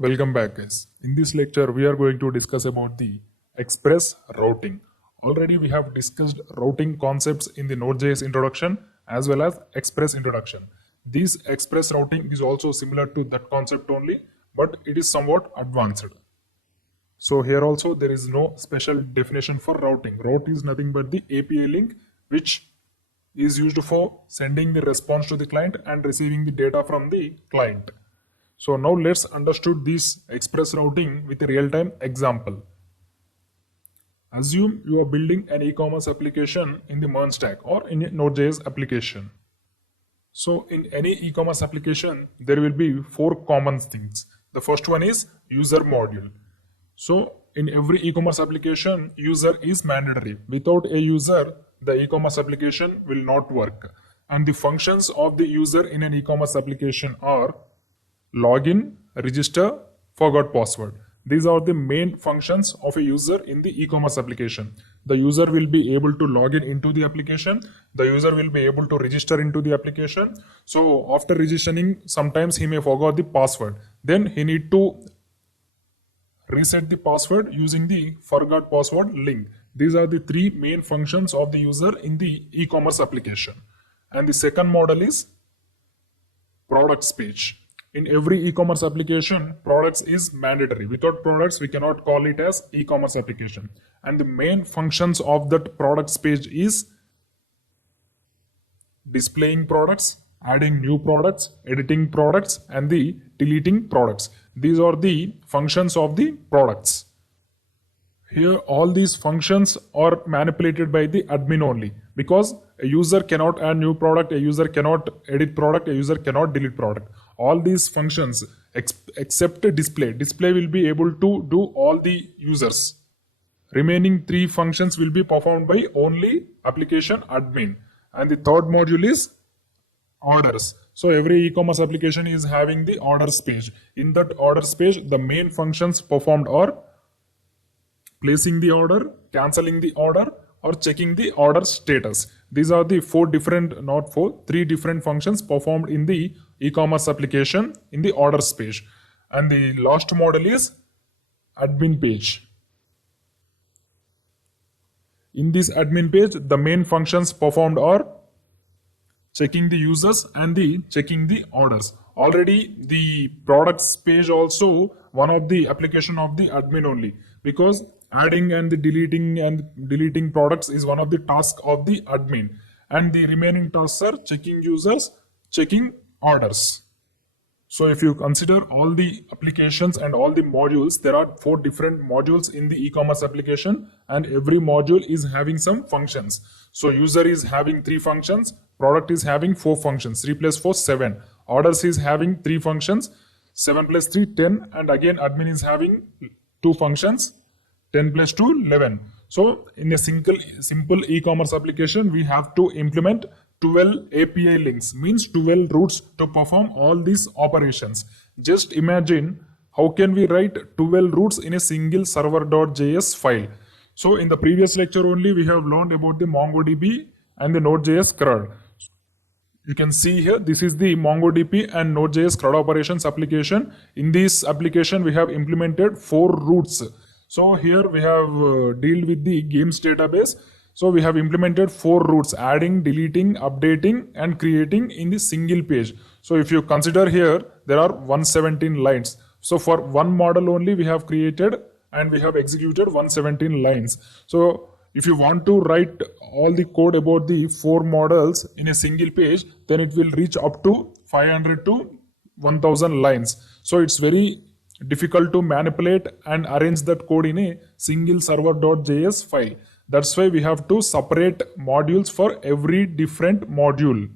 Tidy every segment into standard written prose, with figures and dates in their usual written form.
Welcome back, guys. In this lecture, we are going to discuss about the express routing. Already we have discussed routing concepts in the Node.js introduction as well as express introduction. This express routing is also similar to that concept only, but it is somewhat advanced. So here also there is no special definition for routing. Route is nothing but the API link which is used for sending the response to the client and receiving the data from the client. So now let's understand this express routing with a real-time example. Assume you are building an e-commerce application in the MERN stack or in a Node.js application. So in any e-commerce application, there will be four common things. The first one is user module. So in every e-commerce application, user is mandatory. Without a user, the e-commerce application will not work. And the functions of the user in an e-commerce application are login, register, forgot password. These are the main functions of a user in the e-commerce application. The user will be able to log in into the application. The user will be able to register into the application. So after registering, sometimes he may forget the password. Then he need to reset the password using the forgot password link. These are the three main functions of the user in the e-commerce application. And the second model is products page. In every e-commerce application, products is mandatory. Without products, we cannot call it as e-commerce application. And the main functions of that products page is displaying products, adding new products, editing products, and the deleting products. These are the functions of the products. Here, all these functions are manipulated by the admin only, because a user cannot add new product, a user cannot edit product, a user cannot delete product. All these functions except display. Display will be able to do all the users. Remaining three functions will be performed by only application admin. And the third module is orders. So every e-commerce application is having the orders page. In that orders page, the main functions performed are placing the order, cancelling the order, or checking the order status. These are the three different functions performed in the e-commerce application in the orders page. And the last model is admin page. In this admin page, the main functions performed are checking the users and the checking the orders. Already the products page also one of the application of the admin only, because adding and the deleting products is one of the tasks of the admin, and the remaining tasks are checking users, checking orders. So if you consider all the applications and all the modules, there are four different modules in the e-commerce application, and every module is having some functions. So user is having three functions, product is having four functions, 3 plus 4, 7. Orders is having three functions, 7 plus 3, 10, and again admin is having two functions, 10 plus 2, 11. So in a simple e-commerce application, we have to implement 12 API links, means 12 routes to perform all these operations. Just imagine how can we write 12 routes in a single server.js file. So in the previous lecture only, we have learned about the MongoDB and the Node.js CRUD. You can see here, this is the MongoDB and Node.js CRUD operations application. In this application, we have implemented 4 routes. So here we have dealt with the games database. So we have implemented 4 routes: adding, deleting, updating, and creating in the single page. So if you consider here, there are 117 lines. So for one model only, we have created and we have executed 117 lines. So if you want to write all the code about the 4 models in a single page, then it will reach up to 500 to 1000 lines. So it's very difficult to manipulate and arrange that code in a single server.js file. That's why we have to separate modules for every different module.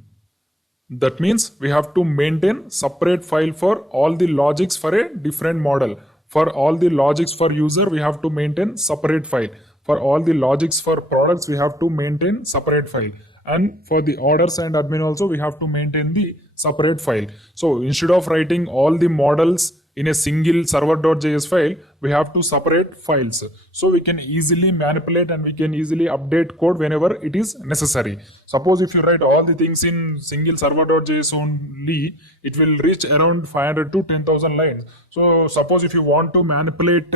That means we have to maintain separate file for all the logics for a different model. For all the logics for user, we have to maintain separate file. For all the logics for products, we have to maintain separate file. And for the orders and admin also, we have to maintain the separate file. So instead of writing all the models in a single server.js file, we have to separate files. So we can easily manipulate and we can easily update code whenever it is necessary. Suppose if you write all the things in single server.js only, it will reach around 500 to 10,000 lines. So suppose if you want to manipulate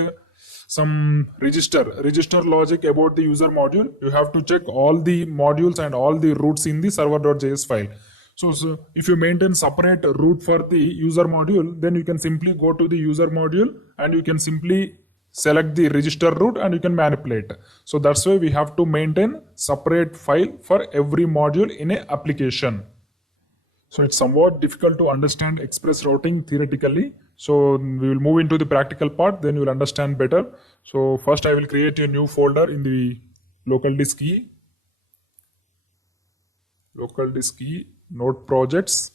some register logic about the user module, you have to check all the modules and all the roots in the server.js file. So if you maintain separate root for the user module, then you can simply go to the user module and you can simply select the register root and you can manipulate. So that's why we have to maintain separate file for every module in a application. So it's somewhat difficult to understand express routing theoretically. So we will move into the practical part, then you will understand better. So first I will create a new folder in the local disk E, node projects.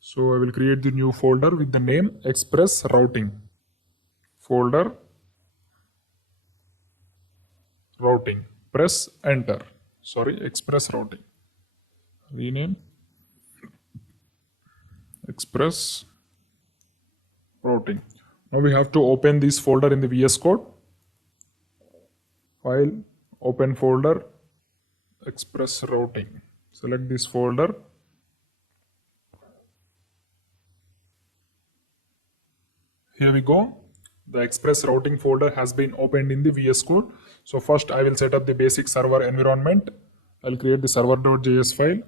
So I will create the new folder with the name express routing. Folder routing. Press enter. Express routing. Rename express routing. Now we have to open this folder in the VS Code. File, open folder, express routing. Select this folder. Here we go. The express routing folder has been opened in the VS Code. So first I will set up the basic server environment. I'll create the server.js file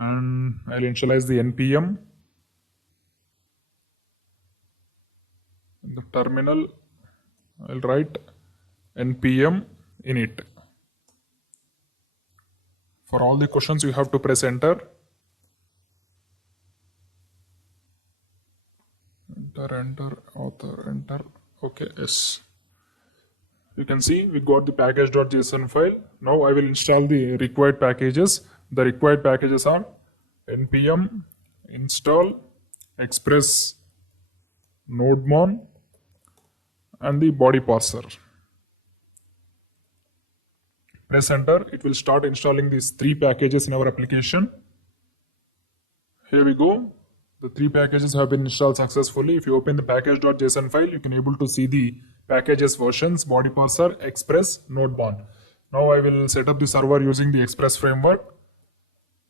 and I'll initialize the npm. In the terminal, I'll write npm init. For all the questions, you have to press enter. Enter, author, enter. Okay, yes. You can see we got the package.json file. Now I will install the required packages. The required packages are npm install express nodemon and the body parser. Press enter. It will start installing these 3 packages in our application. Here we go. The 3 packages have been installed successfully. If you open the package.json file, you can able to see the packages versions, body parser, express, nodemon. Now I will set up the server using the express framework.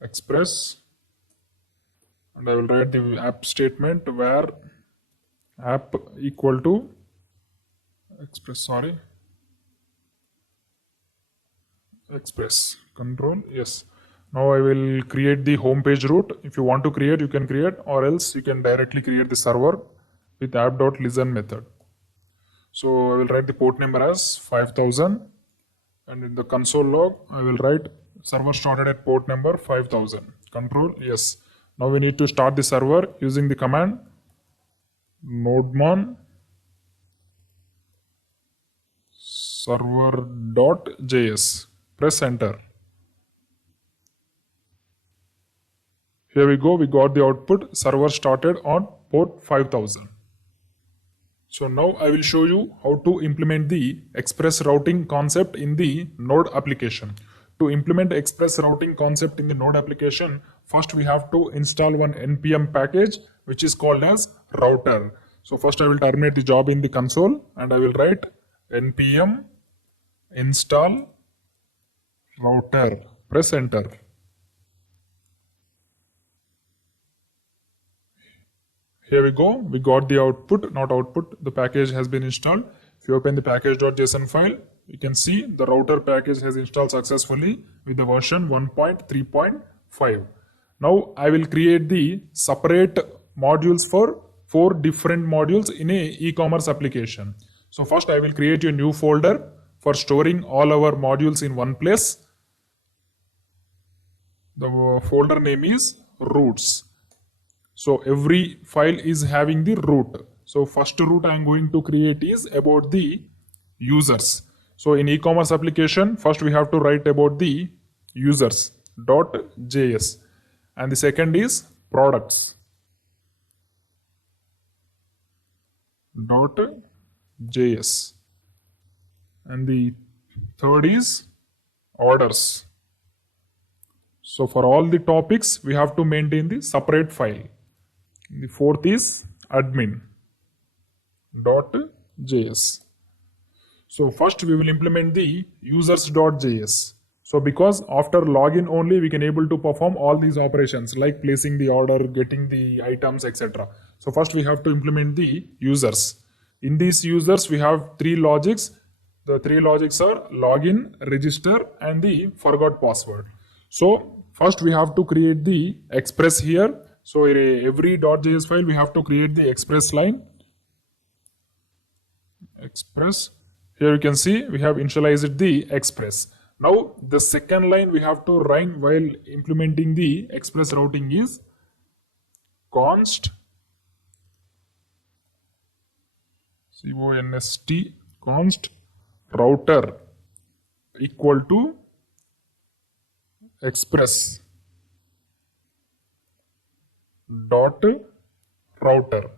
Express, and I will write the app statement where app equal to express control, yes. Now I will create the home page route. If you want to create, you can create, or else you can directly create the server with app.listen method. So I will write the port number as 5000, and in the console log I will write server started at port number 5000. Control, yes. Now we need to start the server using the command nodemon server.js. Press enter. Here we go, we got the output server started on port 5000. So now I will show you how to implement the express routing concept in the Node application. To implement the express routing concept in the Node application, first we have to install one npm package which is called as router. So first I will terminate the job in the console and I will write npm install router. Press enter. Here we go, we got the output, not output, the package has been installed. If you open the package.json file, you can see the router package has installed successfully with the version 1.3.5. Now I will create the separate modules for 4 different modules in a e-commerce application. So first I will create a new folder for storing all our modules in one place. The folder name is roots. So every file is having the root. So first root I am going to create is about the users. So in e-commerce application, first we have to write about the users.js, and the second is products.js, and the third is orders. So for all the topics, we have to maintain the separate file. The fourth is admin.js. So first we will implement the users.js. So because after login only we can able to perform all these operations like placing the order, getting the items, etc. So first we have to implement the users. In these users we have three logics. The three logics are login, register and the forgot password. So first we have to create the express here. So in every .js file we have to create the express line. Express. Here you can see we have initialized the express. Now the second line we have to write while implementing the express routing is const const router equal to express dot router.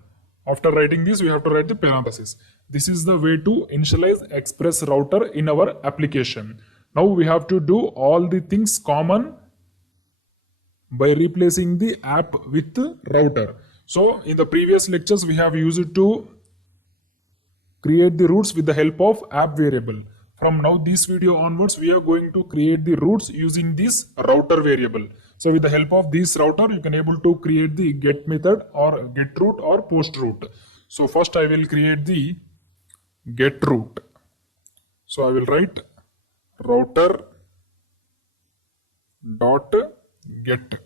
After writing this, we have to write the parenthesis. This is the way to initialize express router in our application. Now we have to do all the things common by replacing the app with router. So in the previous lectures, we have used it to create the roots with the help of app variable. From now this video onwards, we are going to create the roots using this router variable. So with the help of this router, you can able to create the get method or get root or post root. So first I will create the get root. So I will write router dot get.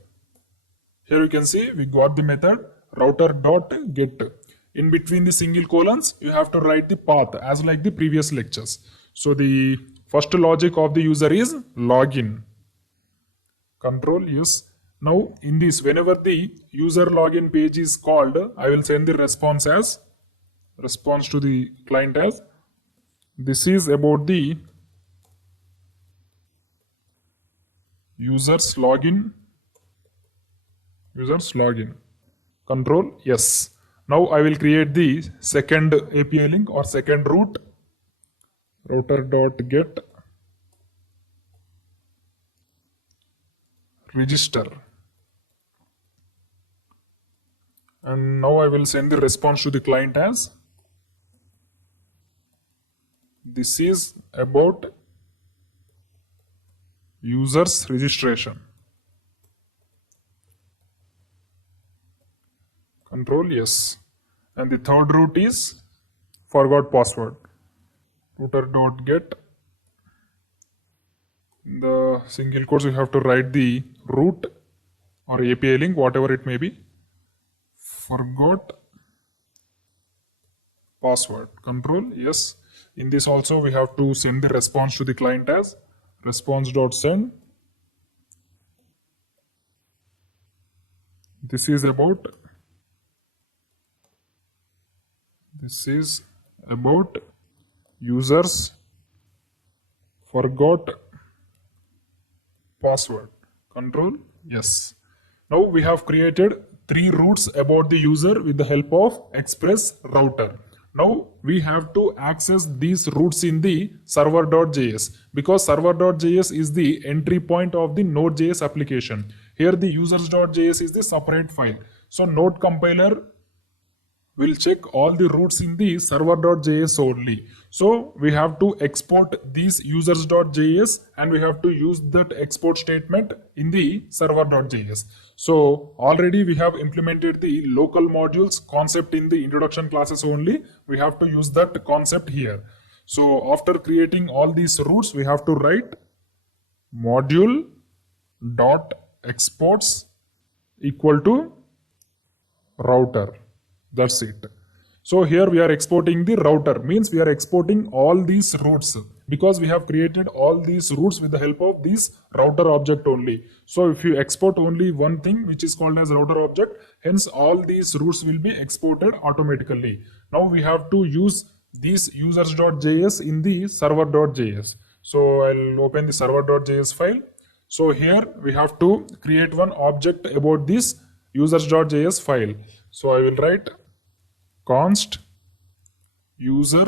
Here you can see we got the method router dot get. In between the single colons, you have to write the path as like the previous lectures. So the first logic of the user is login. Control yes. Now in this, whenever the user login page is called, I will send the response to the client as this is about the users login. Control yes. Now I will create the second API link or second root, router.get register. And now I will send the response to the client as this is about users registration. Control yes. And the third root is forgot password. Router.get. In the single quotes, you have to write the root or API link, whatever it may be. Forgot password. Control yes. In this also we have to send the response to the client as response.send. This is about users forgot password. Control yes. Now we have created three roots about the user with the help of express router. Now we have to access these roots in the server.js because server.js is the entry point of the Node.js application. Here the users.js is the separate file. So Node compiler will check all the roots in the server.js only. So we have to export these users.js and we have to use that export statement in the server.js. So already we have implemented the local modules concept in the introduction classes only. We have to use that concept here. So after creating all these roots, we have to write module dot exports equal to router. That's it. So here we are exporting the router, means we are exporting all these roots because we have created all these roots with the help of this router object only. So if you export only one thing which is called as router object, hence all these roots will be exported automatically. Now we have to use this users.js in the server.js. So I'll open the server.js file. So here we have to create one object about this users.js file. So I will write const user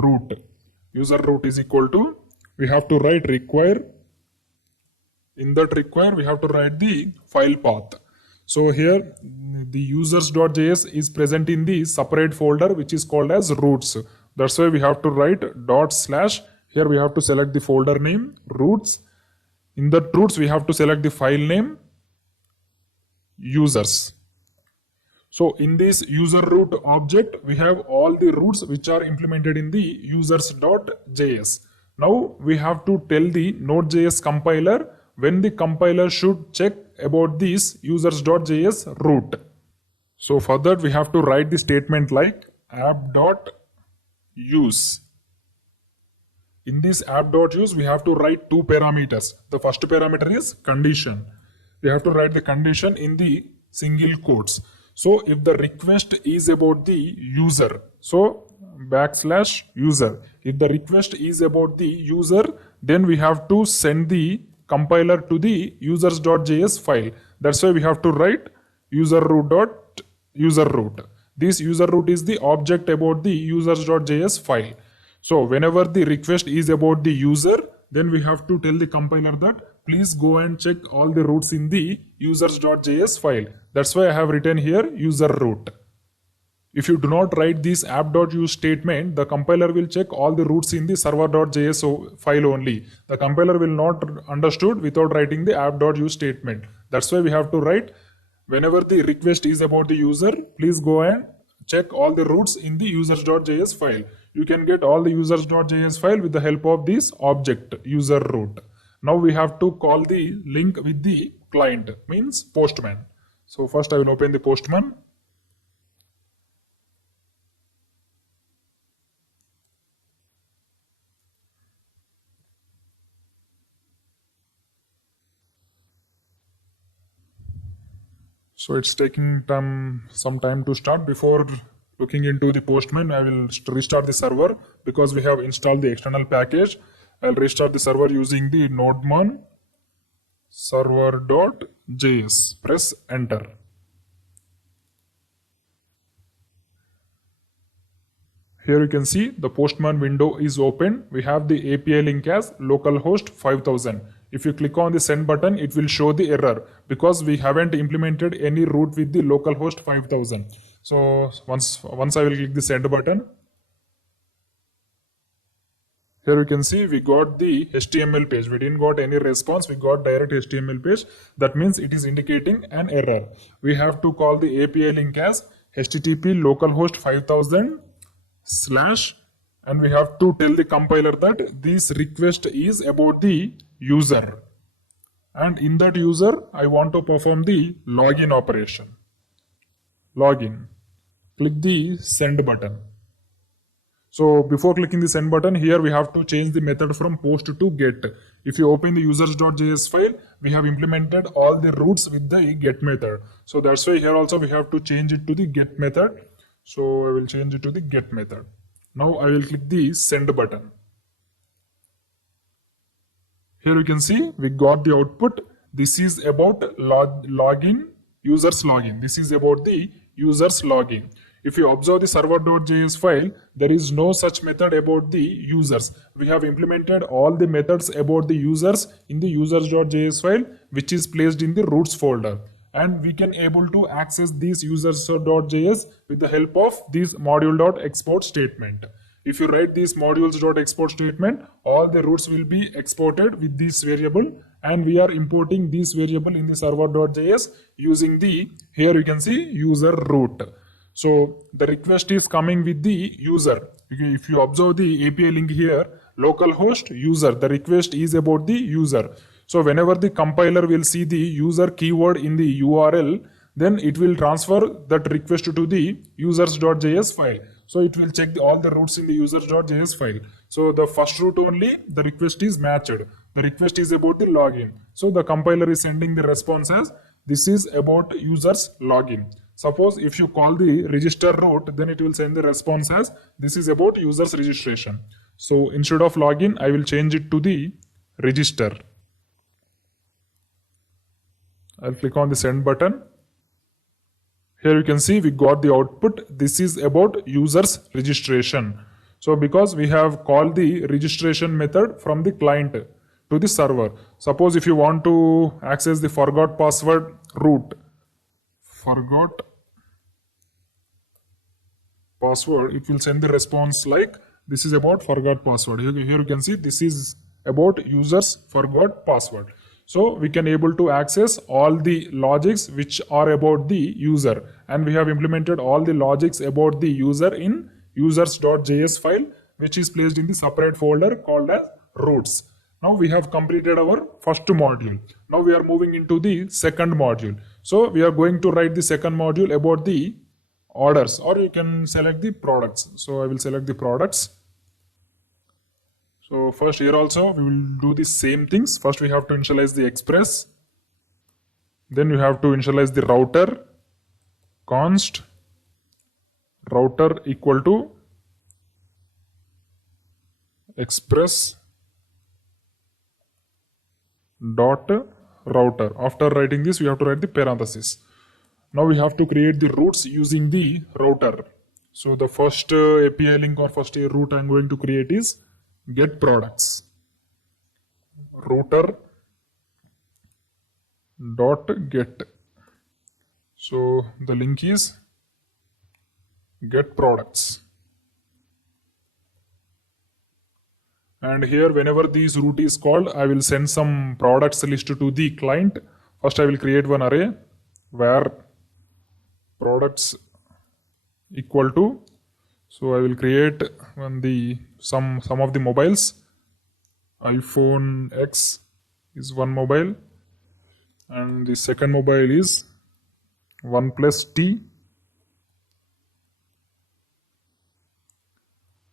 root. User root is equal to, we have to write require. In that require, we have to write the file path. So here the users.js is present in the separate folder which is called as roots. That's why we have to write dot slash. Here we have to select the folder name roots. In the roots we have to select the file name users. So in this user root object, we have all the roots which are implemented in the users.js. Now we have to tell the Node.js compiler when the compiler should check about this users.js root. So for that we have to write the statement like app.use. In this app.use we have to write two parameters. The first parameter is condition. We have to write the condition in the single quotes. So if the request is about the user, so backslash user. If the request is about the user, then we have to send the compiler to the users.js file. That's why we have to write user root. This user root is the object about the users.js file. So whenever the request is about the user, then we have to tell the compiler that please go and check all the roots in the users.js file. That's why I have written here user root. If you do not write this app.use statement, the compiler will check all the roots in the server.js file only. The compiler will not understood without writing the app.use statement. That's why we have to write whenever the request is about the user, please go and check all the roots in the users.js file. You can get all the users.js file with the help of this object user root. Now we have to call the link with the client, means postman. So first I will open the postman. So it's taking some time to start. Before looking into the postman, I will restart the server because we have installed the external package. I'll restart the server using the node-MERN server.js. Press enter. Here you can see the postman window is open. We have the API link as localhost 5000. If you click on the send button, it will show the error because we haven't implemented any root with the localhost 5000. So once I will click the send button, here you can see we got the HTML page. We didn't got any response. We got direct HTML page. That means it is indicating an error. We have to call the API link as http localhost 5000 / and we have to tell the compiler that this request is about the user. And in that user, I want to perform the login operation. Login. Click the send button. So before clicking the send button, here we have to change the method from post to get. If you open the users.js file, we have implemented all the roots with the get method. So that's why here also we have to change it to the get method. So I will change it to the get method. Now I will click the send button. Here you can see we got the output. This is about login, users login. This is about the users login. If you observe the server.js file, there is no such method about the users. We have implemented all the methods about the users in the users.js file, which is placed in the roots folder. And we can able to access these users.js with the help of this module.export statement. If you write this modules.export statement, all the roots will be exported with this variable, and we are importing this variable in the server.js using the, here you can see, user root. So the request is coming with the user. If you observe the API link here, localhost user, the request is about the user. So whenever the compiler will see the user keyword in the URL, then it will transfer that request to the users.js file. So it will check all the roots in the users.js file. So the first root only, the request is matched. The request is about the login. So the compiler is sending the response as this is about users login. Suppose if you call the register root, then it will send the response as this is about users registration. So instead of login, I will change it to the register. I'll click on the send button. Here you can see we got the output. This is about users registration. So because we have called the registration method from the client to the server. Suppose if you want to access the forgot password root, forgot password, it will send the response like this is about forgot password. Here you can see this is about users forgot password. So we can able to access all the logics which are about the user, and we have implemented all the logics about the user in users.js file, which is placed in the separate folder called as roots. Now we have completed our first module. Now we are moving into the second module. So we are going to write the second module about the orders, or you can select the products. So I will select the products. So first here also we will do the same things. First we have to initialize the express. Then we have to initialize the router. Const router equal to express dot router. After writing this, we have to write the parenthesis. Now we have to create the routes using the router. So the first API link or first route I'm going to create is get products. Router dot get. So the link is get products. And here whenever this route is called, I will send some products list to the client. First I will create one array where products equal to, so I will create some of the mobiles. iPhone X is one mobile, and the second mobile is OnePlus T,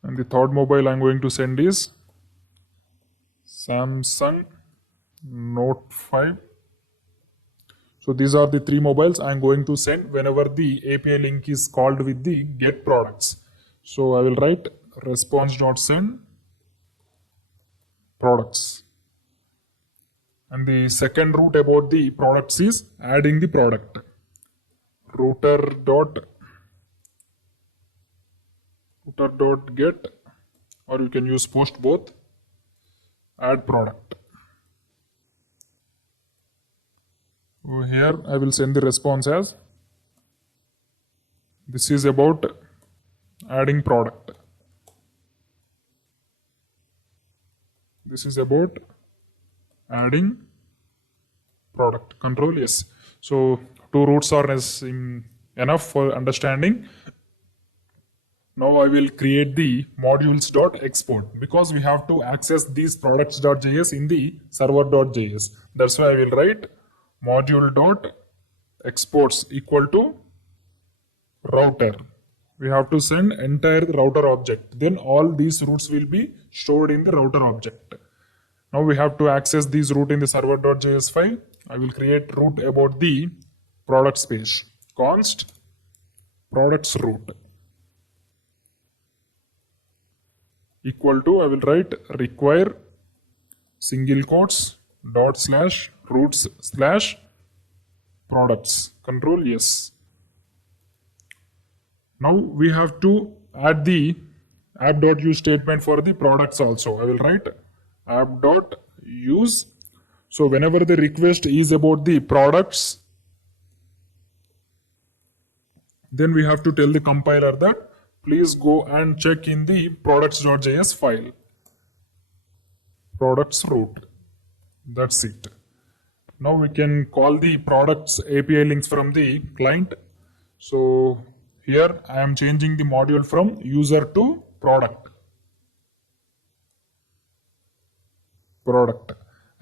and the third mobile I'm going to send is Samsung Note 5. So these are the three mobiles I'm going to send whenever the API link is called with the get products. So I will write response.send products. And the second route about the products is adding the product. Router dot get, or you can use post both, add product. Here I will send the response as this is about adding product. This is about adding product. Control yes. So two routes are enough for understanding. Now I will create the modules.export because we have to access these products.js in the server.js. That's why I will write module.exports equal to router. We have to send entire router object. Then all these routes will be stored in the router object. Now we have to access these route in the server.js file. I will create route about the products page. Const products route equal to, I will write require single quotes dot slash routes slash products. Control yes. Now we have to add the app.use statement for the products also. I will write app.use. So whenever the request is about the products, then we have to tell the compiler that please go and check in the products.js file. Products route. That's it. Now we can call the products API links from the client. So here I am changing the module from user to product.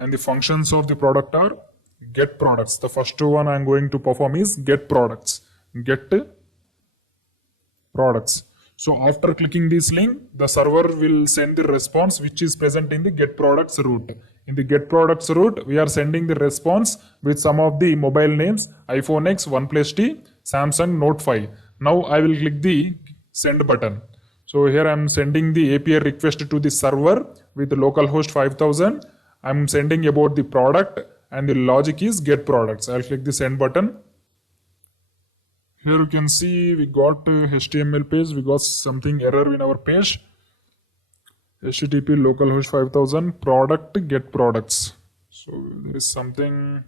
And the functions of the product are get products. The first one I am going to perform is get products. Get products. So after clicking this link, the server will send the response which is present in the get products route. In the get products route, we are sending the response with some of the mobile names: iPhone X, OnePlus T, Samsung Note 5. Now I will click the send button. So here I am sending the API request to the server with the localhost 5000. I am sending about the product and the logic is get products. I will click the send button. Here you can see we got HTML page. We got something error in our page. HTTP localhost 5000 product get products. So there is something.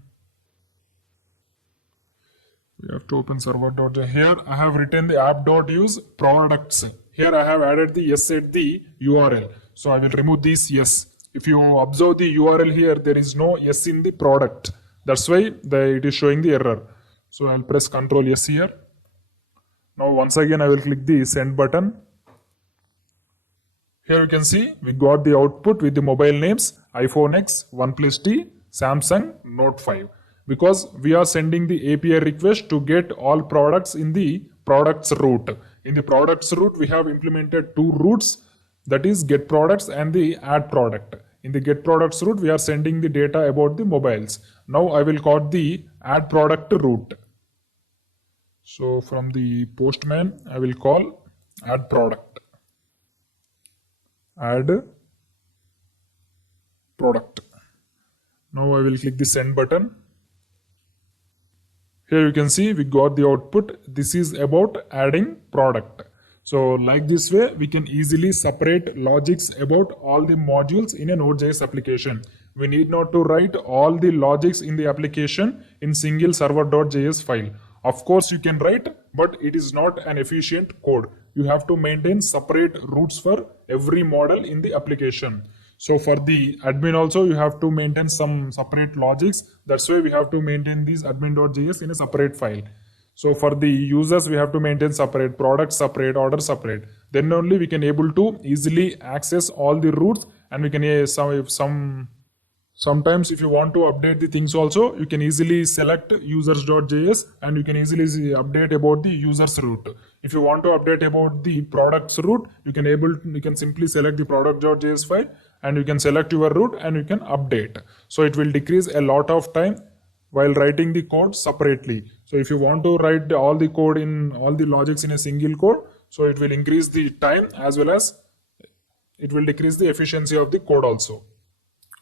We have to open server.js. Here I have written the app.use products. Here I have added the yes at the URL. So I will remove this yes. If you observe the URL here, there is no yes in the product. That's why it is showing the error. So I'll press Ctrl yes here. Now once again I will click the send button. Here you can see we got the output with the mobile names iPhone X, OnePlus T, Samsung Note 5. Because we are sending the API request to get all products in the products route. In the products route, we have implemented two routes, that is get products and the add product. In the get products route, we are sending the data about the mobiles. Now I will call the add product route. So from the postman, I will call add product. Add product. Now I will click the send button. Here you can see we got the output. This is about adding product. So like this way, we can easily separate logics about all the modules in a Node.js application. We need not to write all the logics in the application in single server.js file. Of course, you can write, but it is not an efficient code. You have to maintain separate routes for every model in the application. So for the admin also, you have to maintain some separate logics. That's why we have to maintain these admin.js in a separate file. So for the users, we have to maintain separate products, separate order, separate. Then only we can able to easily access all the routes, and we can sometimes if you want to update the things also, you can easily select users.js and you can easily update about the users route. If you want to update about the products route, you can simply select the product.js file and you can select your route and you can update. So it will decrease a lot of time while writing the code separately. So if you want to write all the code in all the logics in a single code, so it will increase the time as well as it will decrease the efficiency of the code also.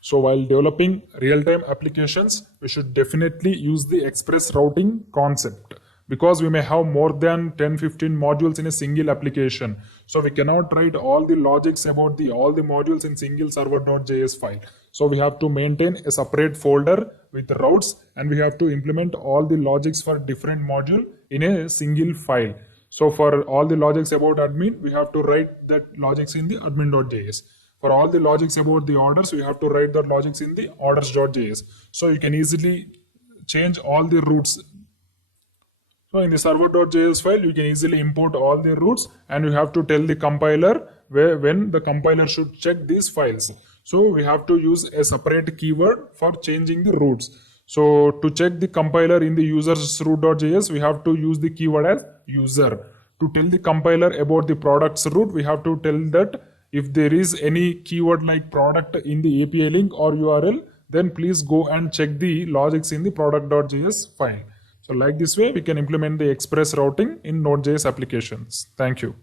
So while developing real-time applications, we should definitely use the express routing concept, because we may have more than 10-15 modules in a single application. So we cannot write all the logics about all the modules in single server.js file. So we have to maintain a separate folder with routes, and we have to implement all the logics for different module in a single file. So for all the logics about admin, we have to write that logics in the admin.js. For all the logics about the orders, we have to write the logics in the orders.js. So you can easily change all the routes. So in the server.js file, you can easily import all the routes, and you have to tell the compiler when the compiler should check these files. So we have to use a separate keyword for changing the routes. So to check the compiler in the users route.js, we have to use the keyword as user. To tell the compiler about the products route, we have to tell that if there is any keyword like product in the API link or URL, then please go and check the logics in the product.js file. So like this way, we can implement the express routing in Node.js applications. Thank you.